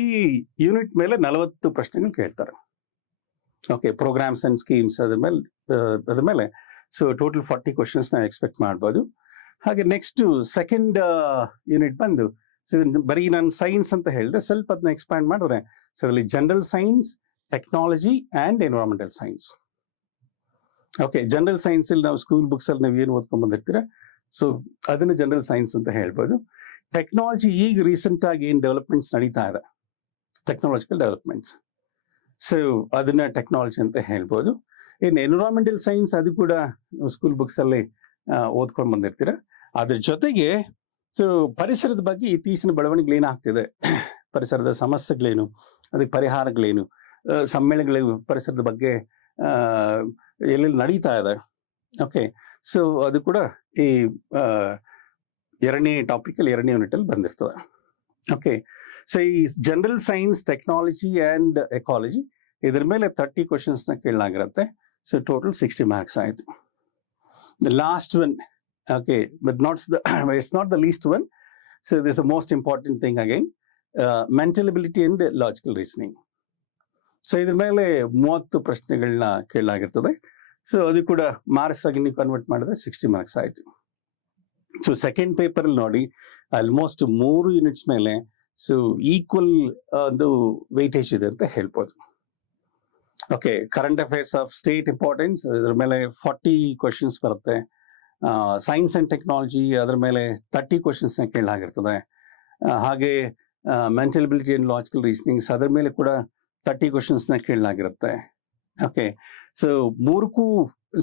ಯೂನಿಟ್ ಮೇಲೆ 40 ಪ್ರಶ್ನೆಗಳು ಕೇಳ್ತಾರೆ. ಓಕೆ, ಪ್ರೋಗ್ರಾಮ್ಸ್ ಅಂಡ್ ಸ್ಕೀಮ್ಸ್ ಅದ್ರ ಮೇಲೆ ಸೊ ಟೋಟಲ್ 40 ಕ್ವಶನ್ಸ್ ನಾವು ಎಕ್ಸ್ಪೆಕ್ಟ್ ಮಾಡ್ಬೋದು. ಹಾಗೆ ನೆಕ್ಸ್ಟ್ ಸೆಕೆಂಡ್ ಯೂನಿಟ್ ಬಂದು ಬರೀ ನಾನು ಸೈನ್ಸ್ ಅಂತ ಹೇಳಿದೆ, ಸ್ವಲ್ಪ ಅದನ್ನ ಎಕ್ಸ್ಪ್ಯಾಂಡ್ ಮಾಡಿದ್ರೆ ಸೊ ಅದರಲ್ಲಿ general science, technology and environmental science. Okay, general science ಇಲ್ಲಿ ನಾವು ಸ್ಕೂಲ್ ಬುಕ್ಸ್ ಅಲ್ಲಿ ನೀವು ಏನು ಓದ್ಕೊಂಡ್ ಬಂದಿರ್ತೀರ, ಸೊ ಅದನ್ನು ಜನರಲ್ ಸೈನ್ಸ್ ಅಂತ ಹೇಳ್ಬೋದು. ಟೆಕ್ನಾಲಜಿ ಈಗ ರೀಸೆಂಟ್ ಆಗಿ ಏನು ಡೆವಲಪ್ಮೆಂಟ್ಸ್ ನಡೀತಾ ಇದೆ, ಟೆಕ್ನಾಲಜಿಕಲ್ ಡೆವಲಪ್ಮೆಂಟ್ಸ್, ಸೊ ಅದನ್ನ ಟೆಕ್ನಾಲಜಿ ಅಂತ ಹೇಳ್ಬೋದು. ಇನ್ನು ಎನ್ವಿರಾನ್ಮೆಂಟಲ್ ಸೈನ್ಸ್ ಅದು ಕೂಡ ಸ್ಕೂಲ್ ಬುಕ್ಸ್ ಅಲ್ಲಿ ಓದ್ಕೊಂಡು ಬಂದಿರ್ತೀರ. ಅದ್ರ ಜೊತೆಗೆ ಸೊ ಪರಿಸರದ ಬಗ್ಗೆ ಇತ್ತೀಚಿನ ಬೆಳವಣಿಗೆಗಳು ಏನಾಗ್ತಿದೆ, ಪರಿಸರದ ಸಮಸ್ಯೆಗಳೇನು, ಅದಕ್ಕೆ ಪರಿಹಾರಗಳೇನು, ಸಮ್ಮೇಳನಗಳು ಪರಿಸರದ ಬಗ್ಗೆ ಎಲ್ಲೆಲ್ಲಿ ನಡೀತಾ ಇದೆ. ಓಕೆ, ಸೊ ಅದು ಕೂಡ ಈ ಎರಡನೇ ಟಾಪಿಕಲ್ಲಿ ಎರಡನೇ ಯೂನಿಟಲ್ಲಿ ಬಂದಿರ್ತದೆ. ಓಕೆ, ಸೊ ಈ general science, technology and ecology ಇದ್ರ ಮೇಲೆ 30 ಕ್ವಶನ್ಸ್ನ ಕೇಳಲಾಗಿರುತ್ತೆ. ಸೊ ಟೋಟಲ್ 60 ಮಾರ್ಕ್ಸ್ ಆಯಿತು. The last one, okay, but it's not the least one. So this is the most important thing again, mental ability and logical reasoning. So ಇದ್ರ ಮೇಲೆ 30 ಪ್ರಶ್ನೆಗಳನ್ನ ಕೇಳಲಾಗಿರ್ತದೆ. So ಅದು ಕೂಡ marks ಆಗಿ ನೀವು ಕನ್ವರ್ಟ್ ಮಾಡಿದ್ರೆ 60 ಮಾರ್ಕ್ಸ್ ಆಯಿತು. ಸೊ ಸೆಕೆಂಡ್ ಪೇಪರಲ್ಲಿ ನೋಡಿ ಆಲ್ಮೋಸ್ಟ್ 3 ಯೂನಿಟ್ಸ್ ಮೇಲೆ ಸೊ ಈಕ್ವಲ್ ಒಂದು ವೆಯ್ಟೇಜ್ ಇದೆ ಅಂತ ಹೇಳ್ಬೋದು. Okay, current affairs of state importance ಇದ್ರ ಮೇಲೆ 40 ಕ್ವಶನ್ಸ್ ಬರುತ್ತೆ. ಸೈನ್ಸ್ ಆ್ಯಂಡ್ ಟೆಕ್ನಾಲಜಿ ಅದರ ಮೇಲೆ 30 ಕ್ವಶನ್ಸ್ನ ಕೇಳಲಾಗಿರ್ತದೆ. ಹಾಗೆ ಮೆಂಟಲ್ ಅಬಿಲಿಟಿ ಆ್ಯಂಡ್ ಲಾಜಿಕಲ್ ರೀಸನಿಂಗ್ಸ್ ಅದರ ಮೇಲೆ ಕೂಡ 30 ಕ್ವಶನ್ಸ್ನ ಕೇಳಲಾಗಿರುತ್ತೆ. ಓಕೆ, ಸೊ 3ಕ್ಕೂ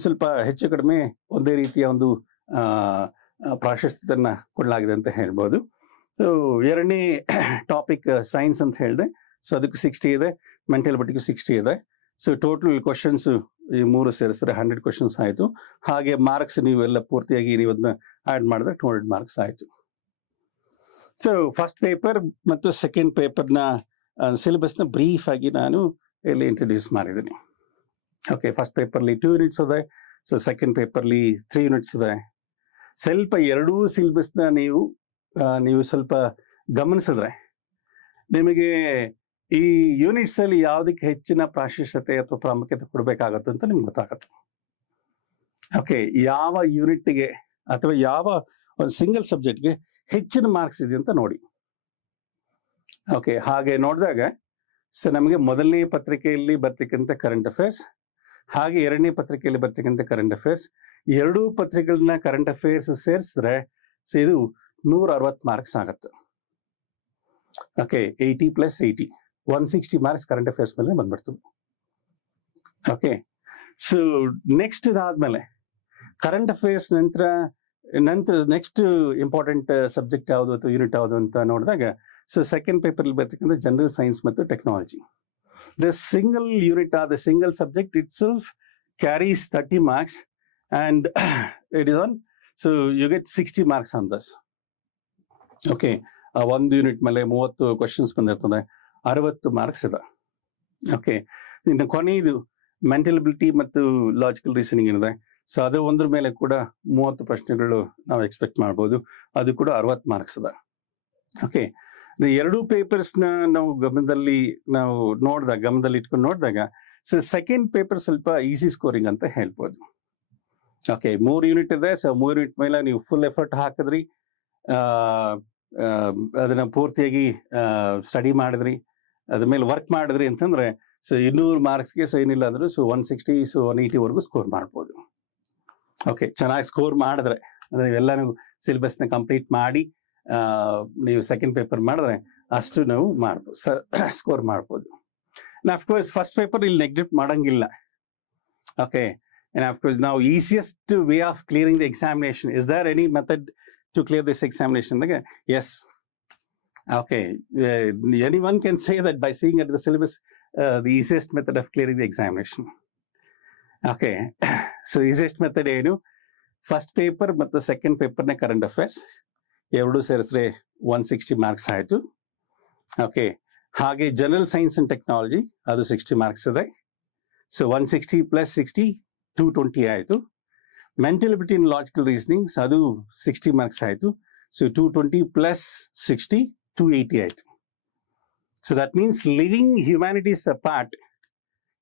ಸ್ವಲ್ಪ ಹೆಚ್ಚು ಕಡಿಮೆ ಒಂದೇ ರೀತಿಯ ಒಂದು ಪ್ರಾಶಸ್ತ್ಯತೆಯನ್ನು ಕೊಡಲಾಗಿದೆ ಅಂತ ಹೇಳ್ಬೋದು. ಸೊ ಎರಡನೇ ಟಾಪಿಕ್ ಸೈನ್ಸ್ ಅಂತ ಹೇಳಿದೆ, ಸೊ ಅದಕ್ಕೆ 60 ಇದೆ, ಮೆಂಟಲ್ ಅಬಿಲಿಟಿಗೂ 60 ಇದೆ. ಸೊ ಟೋಟಲ್ ಕ್ವಶನ್ಸ್ ಈ 3 ಸೇರಿಸಿದ್ರೆ 100 ಕ್ವಶನ್ಸ್ ಆಯಿತು. ಹಾಗೆ ಮಾರ್ಕ್ಸ್ ನೀವೆಲ್ಲ ಪೂರ್ತಿಯಾಗಿ ನೀವು ಅದನ್ನ ಆ್ಯಡ್ ಮಾಡಿದ್ರೆ 200 ಮಾರ್ಕ್ಸ್ ಆಯಿತು. ಸೊ ಫಸ್ಟ್ ಪೇಪರ್ ಮತ್ತು ಸೆಕೆಂಡ್ ಪೇಪರ್ನ ಸಿಲೆಬಸ್ನ ಬ್ರೀಫ್ ಆಗಿ ನಾನು ಇಲ್ಲಿ ಇಂಟ್ರಡ್ಯೂಸ್ ಮಾಡಿದ್ದೀನಿ. ಓಕೆ, ಫಸ್ಟ್ ಪೇಪರ್ಲಿ 2 ಯೂನಿಟ್ಸ್ ಇದೆ. ಸೊ ಸೆಕೆಂಡ್ ಪೇಪರ್ಲಿ 3 ಯೂನಿಟ್ಸ್ ಇದೆ. ಸ್ವಲ್ಪ ಎರಡೂ ಸಿಲೆಬಸ್ನ ನೀವು ಸ್ವಲ್ಪ ಗಮನಿಸಿದ್ರೆ ನಿಮಗೆ ಈ ಯೂನಿಟ್ಸ್ ಅಲ್ಲಿ ಯಾವುದಕ್ಕೆ ಹೆಚ್ಚಿನ ಪ್ರಾಶಸ್ತ್ಯತೆ ಅಥವಾ ಪ್ರಾಮುಖ್ಯತೆ ಕೊಡಬೇಕಾಗತ್ತೆ ಅಂತ ನಿಮ್ಗೆ ಗೊತ್ತಾಗತ್ತೆ. ಓಕೆ, ಯಾವ ಯೂನಿಟ್ಗೆ ಅಥವಾ ಯಾವ ಒಂದು ಸಿಂಗಲ್ ಸಬ್ಜೆಕ್ಟ್ಗೆ ಹೆಚ್ಚಿನ ಮಾರ್ಕ್ಸ್ ಇದೆ ಅಂತ ನೋಡಿ. ಓಕೆ, ಹಾಗೆ ನೋಡಿದಾಗ ಸೊ ನಮಗೆ ಮೊದಲನೇ ಪತ್ರಿಕೆಯಲ್ಲಿ ಬರ್ತಕ್ಕಂಥ ಕರೆಂಟ್ ಅಫೇರ್ಸ್, ಹಾಗೆ ಎರಡನೇ ಪತ್ರಿಕೆಯಲ್ಲಿ ಬರ್ತಕ್ಕಂಥ ಕರೆಂಟ್ ಅಫೇರ್ಸ್, ಎರಡೂ ಪತ್ರಿಕೆಗಳನ್ನ ಕರೆಂಟ್ ಅಫೇರ್ಸ್ ಸೇರಿಸಿದ್ರೆ ಸೊ ಇದು 160 ಮಾರ್ಕ್ಸ್ ಆಗುತ್ತೆ. ಓಕೆ, 80 + 80 160 ಮಾರ್ಕ್ಸ್ ಕರೆಂಟ್ ಅಫೇರ್ಸ್ ಮೇಲೆ ಬಂದ್ಬಿಡ್ತದೆ. ಓಕೆ, ಸೊ ನೆಕ್ಸ್ಟ್ ಇದಾದ್ಮೇಲೆ ಕರೆಂಟ್ ಅಫೇರ್ಸ್ ನಂತರ ನೆಕ್ಸ್ಟ್ ಇಂಪಾರ್ಟೆಂಟ್ ಸಬ್ಜೆಕ್ಟ್ ಯಾವುದು ಅಥವಾ ಯೂನಿಟ್ ಯಾವುದು ಅಂತ ನೋಡಿದಾಗ ಸೊ ಸೆಕೆಂಡ್ ಪೇಪರಲ್ಲಿ ಬರ್ತಕ್ಕಂಥ ಜನರಲ್ ಸೈನ್ಸ್ ಮತ್ತು technology. The single unit are the single subject itself carries 30 marks and it is on so you get 60 marks on this. Okay, ಒಂದು unit ಮೇಲೆ 30 ಕ್ವಶನ್ಸ್ ಬಂದಿರ್ತದೆ, 60 ಮಾರ್ಕ್ಸ್ ಇದೆ. ಓಕೆ, ಇನ್ನು ಕೊನೆಯದು mental ability ಮತ್ತು logical reasoning ಏನಿದೆ so ಅದು ಒಂದ್ರ ಮೇಲೆ ಕೂಡ 30 ಪ್ರಶ್ನೆಗಳು ನಾವು ಎಕ್ಸ್ಪೆಕ್ಟ್ ಮಾಡ್ಬೋದು, ಅದು ಕೂಡ 60 ಮಾರ್ಕ್ಸ್ ಇದೆ. ಓಕೆ, ಎರಡೂ ಪೇಪರ್ಸ್ನ ನಾವು ಗಮನದಲ್ಲಿ ಇಟ್ಕೊಂಡು ನೋಡಿದಾಗ ಸೊ ಸೆಕೆಂಡ್ ಪೇಪರ್ ಸ್ವಲ್ಪ ಈಸಿ ಸ್ಕೋರಿಂಗ್ ಅಂತ ಹೇಳ್ಬೋದು. ಓಕೆ, 3 ಯೂನಿಟ್ ಇದೆ. ಸೊ 3 ಯೂನಿಟ್ ಮೇಲೆ ನೀವು ಫುಲ್ ಎಫರ್ಟ್ ಹಾಕಿದ್ರಿ, ಅದನ್ನ ಪೂರ್ತಿಯಾಗಿ ಸ್ಟಡಿ ಮಾಡಿದ್ರಿ, ಅದ್ರ ಮೇಲೆ ವರ್ಕ್ ಮಾಡಿದ್ರಿ ಅಂತಂದ್ರೆ ಸೊ 200 ಮಾರ್ಕ್ಸ್ಗೆ ಸೊ ಏನಿಲ್ಲ ಅಂದ್ರೂ ಸೊ 160 ಸೊ 180 ಸ್ಕೋರ್ ಮಾಡ್ಬೋದು. ಓಕೆ, ಚೆನ್ನಾಗಿ ಸ್ಕೋರ್ ಮಾಡಿದ್ರೆ ಅಂದ್ರೆ ನೀವೆಲ್ಲ ನೀವು ಸಿಲೆಬಸ್ನ ಕಂಪ್ಲೀಟ್ ಮಾಡಿ ನೀವು ಸೆಕೆಂಡ್ ಪೇಪರ್ ಮಾಡಿದ್ರೆ ಅಷ್ಟು ನಾವು ಮಾಡ್ಬೋದು, ಸ್ಕೋರ್ ಮಾಡ್ಬೋದು. ಅಫ್ಕೋರ್ಸ್ ಫಸ್ಟ್ ಪೇಪರ್ ಇಲ್ಲಿ ನೆಗ್ಲೆಕ್ಟ್ ಮಾಡಂಗಿಲ್ಲ. Okay, And of course, now easiest way of clearing the examination. Is there any method to clear this examination? Okay. Yes. Okay. Anyone can say that by seeing at the syllabus, the easiest method of clearing the examination. Okay. So easiest method ಏನು? First paper ಮತ್ತು second ಪೇಪರ್ನ current affairs ಎರಡು ಸೇರಿಸ್ರೆ 160 marks ಆಯಿತು. Okay. ಹಾಗೆ general science and technology ಅದು 60 marks ಇದೆ. So 160 plus 60 220 ಆಯಿತು. Mental ability ಇನ್ logical ರೀಸನಿಂಗ್ಸ್ ಅದು 60 ಮಾರ್ಕ್ಸ್ ಆಯಿತು. ಸೊ 220 ಪ್ಲಸ್ 60 280 ಆಯಿತು. So that means living humanities apart,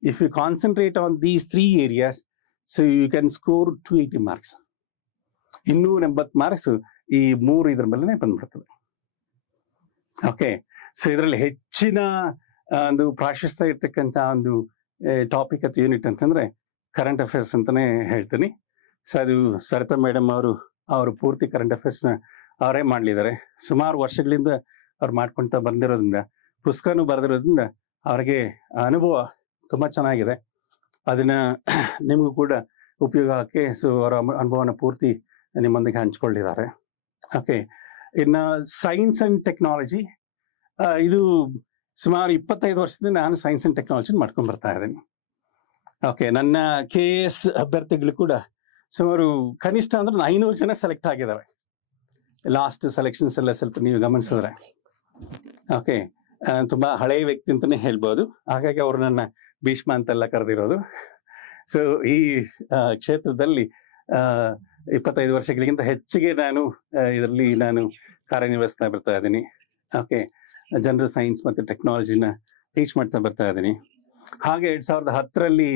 if you concentrate on these 3 areas, so you can score 280 marks. 280 marks ಈ 3 ಇದ್ರ ಮೇಲೆ ಬಂದ್ಬಿಡ್ತದೆ. ಓಕೆ. ಸೊ ಇದರಲ್ಲಿ ಹೆಚ್ಚಿನ ಒಂದು ಪ್ರಾಶಸ್ತ್ಯ ಇರ್ತಕ್ಕಂಥ ಒಂದು ಟಾಪಿಕ್ ಅಥವಾ ಯೂನಿಟ್ ಅಂತಂದ್ರೆ ಕರೆಂಟ್ ಅಫೇರ್ಸ್ ಅಂತಾನೆ ಹೇಳ್ತೀನಿ. ಸೊ ಅದು ಸರಿತಾ ಮೇಡಮ್ ಅವರು ಪೂರ್ತಿ ಕರೆಂಟ್ ಅಫೇರ್ಸ್ನ ಅವರೇ ಮಾಡಲಿದ್ದಾರೆ. ಸುಮಾರು ವರ್ಷಗಳಿಂದ ಅವ್ರು ಮಾಡ್ಕೊಳ್ತಾ ಬಂದಿರೋದ್ರಿಂದ, ಪುಸ್ತಕನೂ ಬರೆದಿರೋದ್ರಿಂದ ಅವರಿಗೆ ಅನುಭವ ತುಂಬ ಚೆನ್ನಾಗಿದೆ. ಅದನ್ನ ನಿಮಗೂ ಕೂಡ ಉಪಯೋಗ ಆಗಿ ಸೊ ಅವರ ಅನುಭವನ ಪೂರ್ತಿ ನಿಮ್ಮೊಂದಿಗೆ ಹಂಚ್ಕೊಂಡಿದ್ದಾರೆ. ಓಕೆ. ಇನ್ನು ಸೈನ್ಸ್ ಅಂಡ್ ಟೆಕ್ನಾಲಜಿ, ಇದು ಸುಮಾರು 25 ವರ್ಷದಿಂದ ನಾನು ಸೈನ್ಸ್ ಅಂಡ್ ಟೆಕ್ನಾಲಜಿ ಮಾಡ್ಕೊಂಡು ಬರ್ತಾ ಇದ್ದೀನಿ. ಓಕೆ. ನನ್ನ KS ಅಭ್ಯರ್ಥಿಗಳು ಕೂಡ ಸುಮಾರು ಕನಿಷ್ಠ ಅಂದ್ರೆ 500 ಜನ ಸೆಲೆಕ್ಟ್ ಆಗಿದ್ದಾರೆ. ಲಾಸ್ಟ್ ಸೆಲೆಕ್ಷನ್ಸ್ ಎಲ್ಲ ಸ್ವಲ್ಪ ನೀವು ಗಮನಿಸಿದ್ರೆ. ಓಕೆ. ತುಂಬಾ ಹಳೆಯ ವ್ಯಕ್ತಿ ಅಂತಾನೆ ಹೇಳ್ಬೋದು. ಹಾಗಾಗಿ ಅವರು ನನ್ನ ಭೀಷ್ಮ ಅಂತೆಲ್ಲ ಕರೆದಿರೋದು. ಸೊ ಈ ಕ್ಷೇತ್ರದಲ್ಲಿ 25 ವರ್ಷಗಳಿಗಿಂತ ಹೆಚ್ಚಿಗೆ ಇದರಲ್ಲಿ ನಾನು ಕಾರ್ಯನಿರ್ವಹಿಸ್ತಾ ಬರ್ತಾ ಇದ್ದೀನಿ. ಓಕೆ. ಜನರಲ್ ಸೈನ್ಸ್ ಮತ್ತು ಟೆಕ್ನಾಲಜಿನ ಟೀಚ್ ಮಾಡ್ತಾ ಬರ್ತಾ ಇದ್ದೀನಿ. ಹಾಗೆ 2010ರಲ್ಲಿ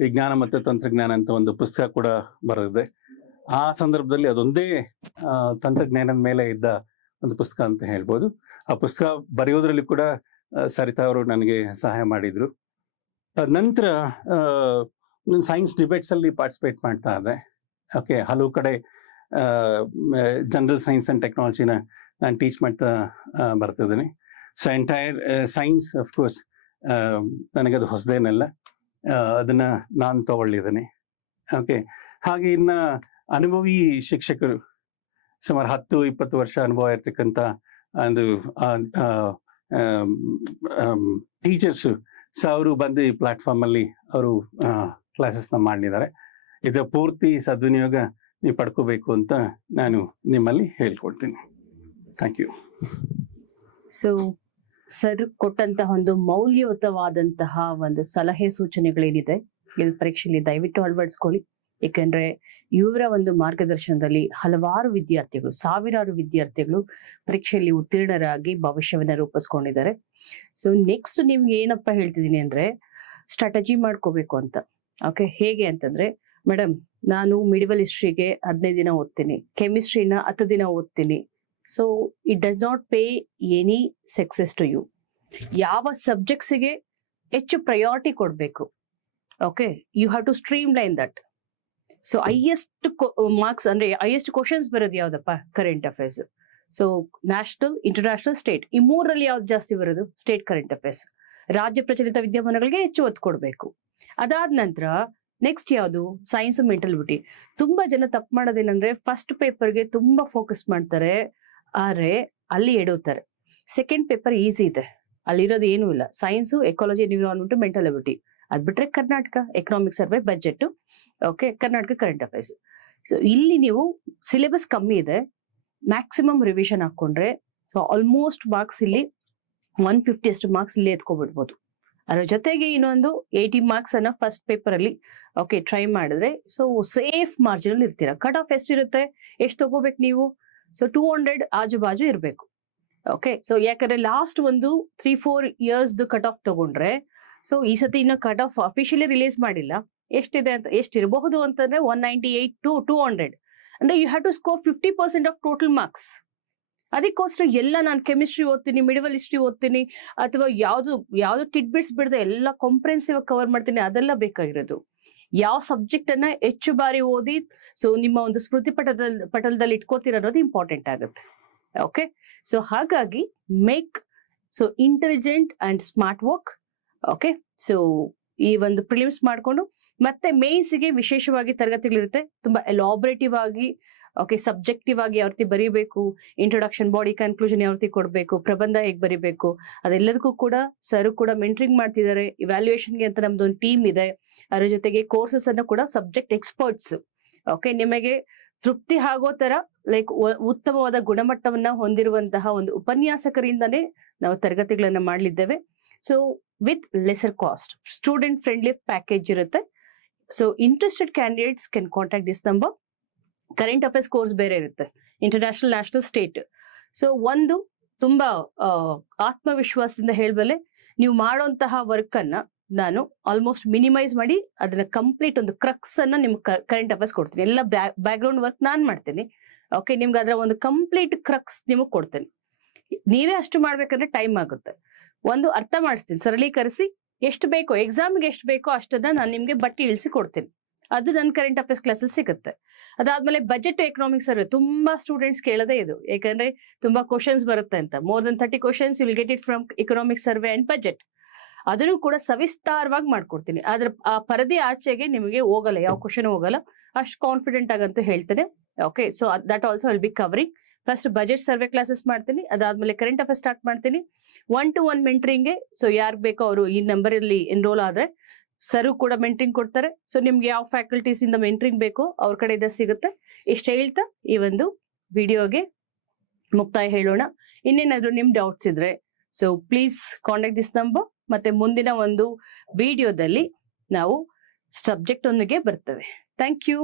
ವಿಜ್ಞಾನ ಮತ್ತು ತಂತ್ರಜ್ಞಾನ ಅಂತ ಒಂದು ಪುಸ್ತಕ ಕೂಡ ಬರೆದಿದೆ. ಆ ಸಂದರ್ಭದಲ್ಲಿ ಅದೊಂದೇ ತಂತ್ರಜ್ಞಾನದ ಮೇಲೆ ಇದ್ದ ಒಂದು ಪುಸ್ತಕ ಅಂತ ಹೇಳ್ಬೋದು. ಆ ಪುಸ್ತಕ ಬರೆಯೋದ್ರಲ್ಲಿ ಕೂಡ ಸರಿತಾ ಅವರು ನನಗೆ ಸಹಾಯ ಮಾಡಿದ್ರು. ನಂತರ ಸೈನ್ಸ್ ಡಿಬೇಟ್ಸ್ ಅಲ್ಲಿ ಪಾರ್ಟಿಸಿಪೇಟ್ ಮಾಡ್ತಾ ಇದ್ದೆ. ಓಕೆ. ಹಲವು ಕಡೆ ಜನರಲ್ ಸೈನ್ಸ್ ಅಂಡ್ ಟೆಕ್ನಾಲಜಿನ ನಾನು ಟೀಚ್ ಮಾಡ್ತಾ ಬರ್ತಿದ್ದೀನಿ. ಸೊ ಎಂಟೈರ್ ಸೈನ್ಸ್ ಅಫ್ಕೋರ್ಸ್ ನನಗದು ಹೊಸದೇನಲ್ಲ, ಅದನ್ನ ನಾನು ತಗೊಳ್ಳಿದ್ದೀನಿ. ಓಕೆ. ಹಾಗೆ ಇನ್ನು ಅನುಭವಿ ಶಿಕ್ಷಕರು ಸುಮಾರು 10-20 ವರ್ಷ ಅನುಭವ ಇರ್ತಕ್ಕಂಥ ಒಂದು ಟೀಚರ್ಸು ಸೊ ಅವರು ಬಂದು ಈ ಪ್ಲಾಟ್ಫಾರ್ಮಲ್ಲಿ ಅವರು ಕ್ಲಾಸಸ್ನ ಮಾಡಲಿದ್ದಾರೆ. ಇದರ ಪೂರ್ತಿ ಸದ್ವಿನಿಯೋಗ ನೀವು ಪಡ್ಕೋಬೇಕು ಅಂತ ನಾನು ನಿಮ್ಮಲ್ಲಿ ಹೇಳ್ಕೊಡ್ತೀನಿ. Thank you. ಸೊ ಸರ್ ಕೊಟ್ಟಂತಹ ಒಂದು ಮೌಲ್ಯಯುತವಾದಂತಹ ಒಂದು ಸಲಹೆ ಸೂಚನೆಗಳೇನಿದೆ ಇದು ಪರೀಕ್ಷೆಯಲ್ಲಿ ದಯವಿಟ್ಟು ಅಳವಡಿಸ್ಕೊಳ್ಳಿ. ಏಕೆಂದ್ರೆ ಇವರ ಒಂದು ಮಾರ್ಗದರ್ಶನದಲ್ಲಿ ಹಲವಾರು ವಿದ್ಯಾರ್ಥಿಗಳು, ಸಾವಿರಾರು ವಿದ್ಯಾರ್ಥಿಗಳು ಪರೀಕ್ಷೆಯಲ್ಲಿ ಉತ್ತೀರ್ಣರಾಗಿ ಭವಿಷ್ಯವನ್ನ ರೂಪಿಸ್ಕೊಂಡಿದ್ದಾರೆ. ಸೊ ನೆಕ್ಸ್ಟ್ ನಿಮ್ಗೆ ಏನಪ್ಪಾ ಹೇಳ್ತಿದ್ದೀನಿ ಅಂದ್ರೆ ಸ್ಟ್ರಾಟಜಿ ಮಾಡ್ಕೋಬೇಕು ಅಂತ. ಓಕೆ. ಹೇಗೆ ಅಂತಂದ್ರೆ ಮೇಡಮ್ ನಾನು ಮಿಡಿವಲ್ ಹಿಸ್ಟ್ರಿಗೆ 15 ದಿನ ಓದ್ತೀನಿ, ಕೆಮಿಸ್ಟ್ರಿನ 10 ದಿನ ಓದ್ತೀನಿ. So it does not pay any success to you. ಯಾವ ಸಬ್ಜೆಕ್ಟ್ಸ್ಗೆ ಹೆಚ್ಚು ಪ್ರಯಾರಿಟಿ ಕೊಡಬೇಕು. Okay. You have to streamline that. So highest marks ಅಂದ್ರೆ ಹೈಯೆಸ್ಟ್ ಕ್ವಶನ್ಸ್ ಬರೋದು ಯಾವ್ದಪ್ಪ? Current affairs. So national, international, state, ಈ 3ರಲ್ಲಿ ಯಾವ್ದು ಜಾಸ್ತಿ ಬರೋದು? State current affairs. ರಾಜ್ಯ ಪ್ರಚಲಿತ ವಿದ್ಯಮಾನಗಳಿಗೆ ಹೆಚ್ಚು ಒತ್ತು ಕೊಡಬೇಕು. ಅದಾದ ನಂತರ ನೆಕ್ಸ್ಟ್ ಯಾವುದು? Science, mental ability. ತುಂಬಾ ಜನ ತಪ್ಪು ಮಾಡೋದೇನಂದ್ರೆ ಫಸ್ಟ್ ಪೇಪರ್ಗೆ ತುಂಬಾ ಫೋಕಸ್ ಮಾಡ್ತಾರೆ, ಆದ್ರೆ ಅಲ್ಲಿ ಎಡುತ್ತಾರೆ. ಸೆಕೆಂಡ್ ಪೇಪರ್ ಈಸಿ ಇದೆ, ಅಲ್ಲಿರೋದು ಏನೂ ಇಲ್ಲ. Science, ecology, environment, mental ability. ಅದ್ ಬಿಟ್ರೆ Karnataka economic survey, budget. Okay. Karnataka current affairs. So ಇಲ್ಲಿ ನೀವು ಸಿಲೆಬಸ್ ಕಮ್ಮಿ ಇದೆ, ಮ್ಯಾಕ್ಸಿಮಮ್ ರಿವಿಷನ್ ಹಾಕೊಂಡ್ರೆ ಸೊ ಆಲ್ಮೋಸ್ಟ್ ಮಾರ್ಕ್ಸ್ ಇಲ್ಲಿ 150 ಅಷ್ಟು ಮಾರ್ಕ್ಸ್ ಇಲ್ಲಿ ಎತ್ಕೊಬಿಡ್ಬೋದು. ಅದ್ರ ಜೊತೆಗೆ ಇನ್ನೊಂದು 80 ಮಾರ್ಕ್ಸ್ ಅನ್ನ ಫಸ್ಟ್ ಪೇಪರ್ ಅಲ್ಲಿ ಓಕೆ ಟ್ರೈ ಮಾಡಿದ್ರೆ ಸೊ ಸೇಫ್ ಮಾರ್ಜಿನ್ ಅಲ್ಲಿ ಇರ್ತೀರಾ. ಕಟ್ ಆಫ್ ಎಷ್ಟಿರುತ್ತೆ, ಎಷ್ಟು ತಗೋಬೇಕು ನೀವು? ಸೊ 200 ಆಜು ಬಾಜು ಇರಬೇಕು. ಓಕೆ. ಸೊ ಯಾಕಂದ್ರೆ ಲಾಸ್ಟ್ ಒಂದು 3-4 ಇಯರ್ಸ್ ಕಟ್ ಆಫ್ ತಗೊಂಡ್ರೆ ಸೊ ಈ ಸತಿ ಇನ್ನು ಕಟ್ ಆಫ್ ಅಫಿಷಿಯಲಿ ರಿಲೀಸ್ ಮಾಡಿಲ್ಲ, ಎಷ್ಟಿದೆ ಅಂತ, ಎಷ್ಟಿರಬಹುದು ಅಂತಂದ್ರೆ 198 to 200. ಅಂದ್ರೆ you have to score 50% of total marks. ಅದಕ್ಕೋಸ್ಕರ ಎಲ್ಲ ನಾನು ಕೆಮಿಸ್ಟ್ರಿ ಓದ್ತೀನಿ, ಮಿಡಿವಲ್ ಹಿಸ್ಟ್ರಿ ಓದ್ತೀನಿ, ಅಥವಾ ಯಾವ್ದು ಟಿಡ್ ಬಿಟ್ಸ್ ಬಿಡದೆ ಎಲ್ಲ ಕಾಂಪ್ರಿಹೆನ್ಸಿವ್ ಕವರ್ ಮಾಡ್ತೀನಿ, ಅದೆಲ್ಲ ಬೇಕಾಗಿರೋದು. ಯಾವ ಸಬ್ಜೆಕ್ಟ್ ಅನ್ನ ಹೆಚ್ಚು ಬಾರಿ ಓದಿ ಸೊ ನಿಮ್ಮ ಒಂದು ಸ್ಮೃತಿ ಪಟಲದಲ್ಲಿ ಇಟ್ಕೋತಿರೋದು ಇಂಪಾರ್ಟೆಂಟ್ ಆಗುತ್ತೆ. ಓಕೆ. ಸೊ ಹಾಗಾಗಿ make so intelligent and smart work. Okay. So ಈ ಒಂದು ಪ್ರಿಲಿಮ್ಸ್ ಮಾಡ್ಕೊಂಡು ಮತ್ತೆ ಮೇನ್ಸ್ಗೆ ವಿಶೇಷವಾಗಿ ತರಗತಿಗಳಿರುತ್ತೆ, ತುಂಬಾ ಎಲಾಬ್ರೇಟಿವ್ ಆಗಿ ಓಕೆ ಸಬ್ಜೆಕ್ಟಿವ್ ಆಗಿ ಯಾವ ರೀತಿ ಬರೀಬೇಕು, ಇಂಟ್ರೊಡಕ್ಷನ್, ಬಾಡಿ, ಕನ್ಕ್ಲೂಷನ್ ಯಾವ ರೀತಿ ಕೊಡಬೇಕು, ಪ್ರಬಂಧ ಹೇಗೆ ಬರೀಬೇಕು, ಅದೆಲ್ಲದಕ್ಕೂ ಕೂಡ ಸರ್ ಕೂಡ ಮೆಂಟ್ರಿಂಗ್ ಮಾಡ್ತಿದ್ದಾರೆ. ಇವ್ಯಾಲ್ಯೂಯೇಷನ್ಗೆ ಅಂತ ನಮ್ದು ಒಂದು ಟೀಮ್ ಇದೆ. ಅದ್ರ ಜೊತೆಗೆ ಕೋರ್ಸಸ್ ಅನ್ನು ಕೂಡ ಸಬ್ಜೆಕ್ಟ್ ಎಕ್ಸ್ಪರ್ಟ್ಸ್ ಓಕೆ ನಿಮಗೆ ತೃಪ್ತಿ ಆಗೋ ತರ ಲೈಕ್ ಉತ್ತಮವಾದ ಗುಣಮಟ್ಟವನ್ನ ಹೊಂದಿರುವಂತಹ ಒಂದು ಉಪನ್ಯಾಸಕರಿಂದನೇ ನಾವು ತರಗತಿಗಳನ್ನ ಮಾಡಲಿದ್ದೇವೆ. So with lesser cost, student friendly package ಇರುತ್ತೆ. So interested candidates can contact this number. Current affairs course ಬೇರೆ ಇರುತ್ತೆ, ಇಂಟರ್ನ್ಯಾಷನಲ್, ನ್ಯಾಷನಲ್, ಸ್ಟೇಟ್. ಸೊ ಒಂದು ತುಂಬಾ ಆತ್ಮವಿಶ್ವಾಸದಿಂದ ಹೇಳಬಲ್ಲೆ, ನೀವು ಮಾಡುವಂತಹ ವರ್ಕ್ ಅನ್ನ ನಾನು ಆಲ್ಮೋಸ್ಟ್ ಮಿನಿಮೈಸ್ ಮಾಡಿ ಅದನ್ನ ಕಂಪ್ಲೀಟ್ ಒಂದು ಕ್ರಕ್ಸ್ ಅನ್ನ ನಿಮ್ಗೆ ಕರೆಂಟ್ ಅಫೇರ್ಸ್ ಕೊಡ್ತೀನಿ. ಎಲ್ಲ ಬ್ಯಾಕ್ ಗ್ರೌಂಡ್ ವರ್ಕ್ ನಾನ್ ಮಾಡ್ತೀನಿ. ಓಕೆ, ನಿಮ್ಗೆ ಅದರ ಒಂದು ಕಂಪ್ಲೀಟ್ ಕ್ರಕ್ಸ್ ನಿಮಗೆ ಕೊಡ್ತೇನೆ. ನೀವೇ ಅಷ್ಟು ಮಾಡ್ಬೇಕಂದ್ರೆ ಟೈಮ್ ಆಗುತ್ತೆ. ಒಂದು ಅರ್ಥ ಮಾಡಿಸ್ತೀನಿ, ಸರಳೀಕರಿಸಿ ಎಷ್ಟು ಬೇಕೋ ಎಕ್ಸಾಮ್ಗೆ ಎಷ್ಟು ಬೇಕೋ ಅಷ್ಟನ್ನ ನಾನು ನಿಮ್ಗೆ ಬಟ್ಟಿ ಇಳಿಸಿ ಕೊಡ್ತೀನಿ. ಅದು ನನ್ನ ಕರೆಂಟ್ ಅಫೇರ್ಸ್ ಕ್ಲಾಸಲ್ಲಿ ಸಿಗುತ್ತೆ. ಅದಾದ್ಮೇಲೆ ಬಜೆಟ್ ಎಕನಾಮಿಕ್ಸ್ ಸರ್ವೆ ತುಂಬಾ ಸ್ಟೂಡೆಂಟ್ಸ್ ಕೇಳೋದೇ ಇದು, ಯಾಕಂದ್ರೆ ತುಂಬಾ ಕ್ವಶನ್ಸ್ ಬರುತ್ತೆ ಅಂತ. More than 30 questions will get it from economic survey and budget. ಅದನ್ನು ಕೂಡ ಸವಿಸ್ತಾರವಾಗಿ ಮಾಡ್ಕೊಡ್ತೀನಿ. ಆದ್ರೆ ಆ ಪರದೆ ಆಚೆಗೆ ನಿಮಗೆ ಹೋಗಲ್ಲ, ಯಾವ ಕ್ವಶನ್ ಹೋಗಲ್ಲ, ಅಷ್ಟು ಕಾನ್ಫಿಡೆಂಟ್ ಆಗಂತೂ ಹೇಳ್ತೇನೆ. Okay, so that also will be covering. First budget survey classes ಮಾಡ್ತೀನಿ, ಅದಾದ್ಮೇಲೆ ಕರೆಂಟ್ ಅಫೇರ್ಸ್ ಸ್ಟಾರ್ಟ್ ಮಾಡ್ತೀನಿ. 1-to-1 ಮೆಂಟ್ರಿಂಗ್ಗೆ ಸೊ ಯಾರು ಬೇಕೋ ಅವರು ಈ ನಂಬರ್ ಅಲ್ಲಿ ಎನ್ರೋಲ್ ಆದ್ರೆ ಸರು ಕೂಡ ಮೆಂಟ್ರಿಂಗ್ ಕೊಡ್ತಾರೆ. ಸೊ ನಿಮ್ಗೆ ಯಾವ ಫ್ಯಾಕಲ್ಟೀಸ್ ಇಂದ ಮೆಂಟ್ರಿಂಗ್ ಬೇಕೋ ಅವ್ರ ಕಡೆಯಿಂದ ಸಿಗುತ್ತೆ. ಇಷ್ಟು ಹೇಳ್ತಾ ಈ ಒಂದು ವಿಡಿಯೋಗೆ ಮುಕ್ತಾಯ ಹೇಳೋಣ. ಇನ್ನೇನಾದ್ರೂ ನಿಮ್ ಡೌಟ್ಸ್ ಇದ್ರೆ so please contact this number. ಮತ್ತೆ ಮುಂದಿನ ಒಂದು ವಿಡಿಯೋದಲ್ಲಿ ನಾವು ಸಬ್ಜೆಕ್ಟ್ ಒಂದಿಗೆ ಬರ್ತೇವೆ. Thank you.